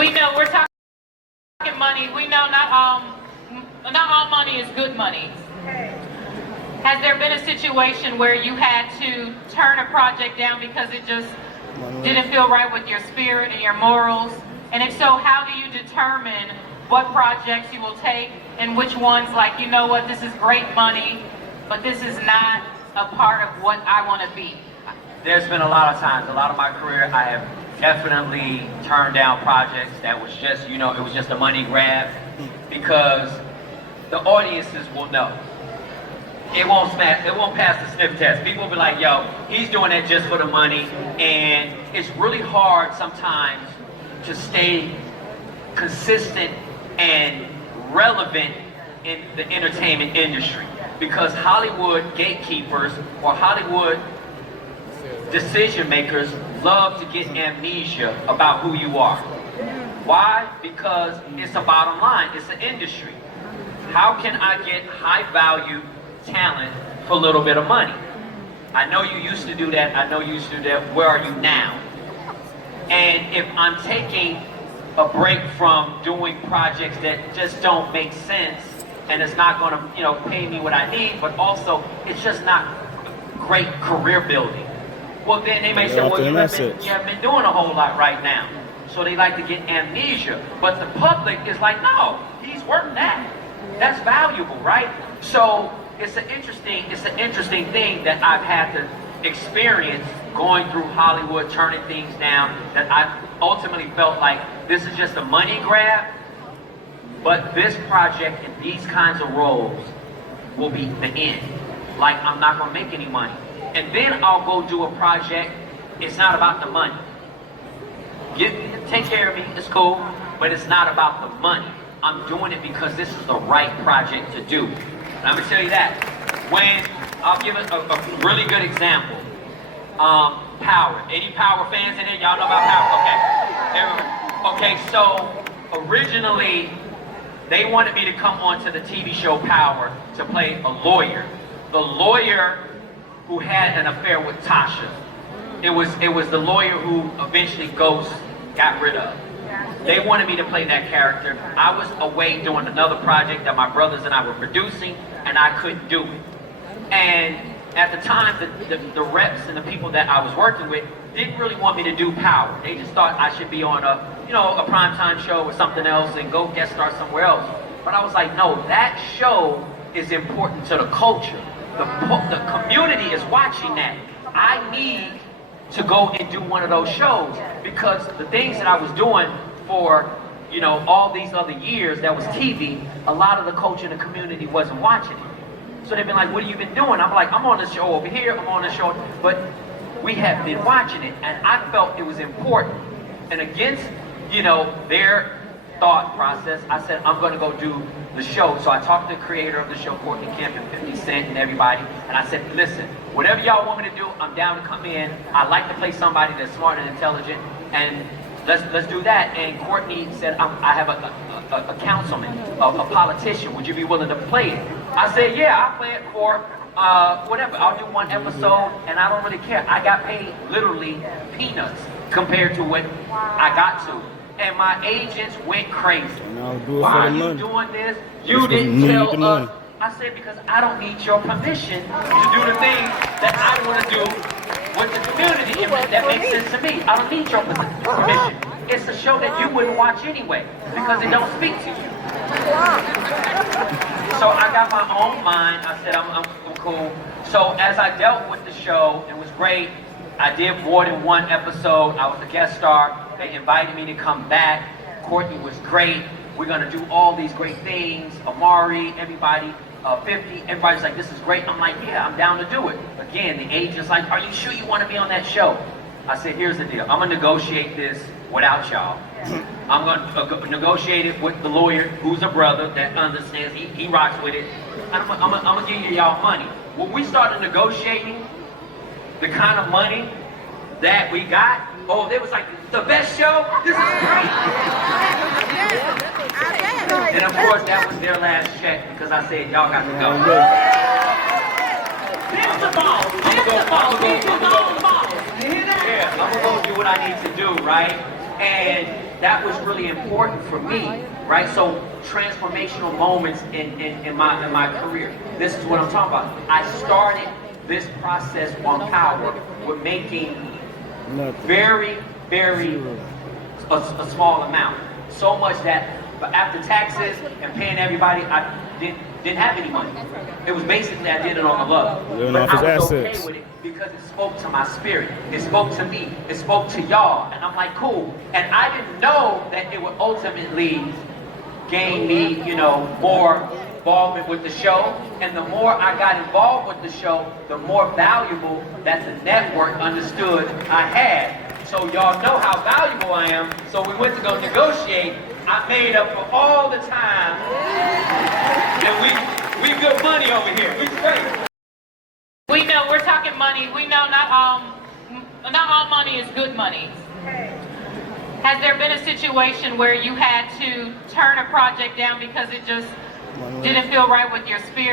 We know we're talking money. We know not all money is good money. Has there been a situation where you had to turn a project down because it just didn't feel right with your spirit and your morals? And if so, how do you determine what projects you will take and which ones, like, you know what, this is great money, but this is not a part of what I want to be? There's been a lot of times, a lot of my career, I have definitely turned down projects that was just, it was just a money grab, because the audiences will know. It won't pass the sniff test. People will be like, yo, he's doing it just for the money, and it's really hard sometimes to stay consistent and relevant in the entertainment industry, because Hollywood gatekeepers or Hollywood decision makers love to get amnesia about who you are. Why? Because it's a bottom line. It's an industry. How can I get high value talent for a little bit of money? I know you used to do that. I know you used to do that. Where are you now? And if I'm taking a break from doing projects that just don't make sense, and it's not going to, pay me what I need, but also it's just not great career building. Well, then they may say, well, you haven't been doing a whole lot right now. So they like to get amnesia. But the public is like, no, he's worth that. That's valuable, right? So it's an interesting thing that I've had to experience going through Hollywood, turning things down, that I ultimately felt like this is just a money grab, but this project and these kinds of roles will be the end. Like, I'm not gonna make any money. And then I'll go do a project, it's not about the money. Take care of me, it's cool, but it's not about the money. I'm doing it because this is the right project to do. And I'm gonna tell you that. I'll give it a really good example. Power. Any Power fans in there? Y'all know about Power? Okay. Okay, so originally, they wanted me to come onto the TV show Power to play a lawyer. The lawyer who had an affair with Tasha. It was the lawyer who eventually Ghost got rid of. They wanted me to play that character. I was away doing another project that my brothers and I were producing, and I couldn't do it. And at the time, the reps and the people that I was working with didn't really want me to do Power. They just thought I should be on a primetime show or something else and go guest star somewhere else. But I was like, no, that show is important to the culture. The community is watching that. I need to go and do one of those shows, because the things that I was doing for, all these other years that was TV, a lot of the culture in the community wasn't watching it. So they've been like, what have you been doing? I'm like, I'm on the show over here, I'm on the show, but we have been watching it, and I felt it was important. And against, their thought process, I said, I'm gonna go do the show. So I talked to the creator of the show, Courtney Kemp and 50 Cent and everybody, and I said, listen, whatever y'all want me to do, I'm down to come in. I like to play somebody that's smart and intelligent, and let's do that. And Courtney said, I have a councilman, a politician. Would you be willing to play it? I said, yeah, I'll play it for whatever. I'll do one episode, and I don't really care. I got paid literally peanuts compared to what I got to. And my agents went crazy. Why are you doing this? You didn't tell us. I said, because I don't need your permission to do the things that I want to do with the community. That makes sense to me. I don't need your permission. It's a show that you wouldn't watch anyway, because it don't speak to you. So I got my own mind. I said, I'm cool. So as I dealt with the show, it was great. I did more than one episode. I was a guest star. They invited me to come back. Courtney was great. We're gonna do all these great things. Amari, everybody, 50, everybody's like, this is great. I'm like, yeah, I'm down to do it. Again, the agent's like, are you sure you want to be on that show? I said, here's the deal. I'm gonna negotiate this without y'all. I'm gonna negotiate it with the lawyer, who's a brother that understands. He rocks with it. I'm gonna give y'all money. When we started negotiating the kind of money that we got, they was like, the best show? This is great. And of course, that was their last check, because I said, y'all got to go. Pinch the ball. Yeah, I'm going to go do what I need to do, right? And that was really important for me, right? So transformational moments in my career. This is what I'm talking about. I started this process on power with making very a small amount. So much that after taxes and paying everybody, I didn't have any money. It was basically I did it on the love. Living But off his I was assets. okay with it because it spoke to my spirit. It spoke to me. It spoke to y'all. And I'm like, cool. And I didn't know that it would ultimately gain me, you know, more involvement with the show. And the more I got involved with the show, the more valuable that the network understood I had. So y'all know how valuable I am. So we went to go negotiate. I made up for all the time. And we good money over here. We straight. We know we're talking money. We know not all money is good money. Has there been a situation where you had to turn a project down because it just didn't feel right with your spirit?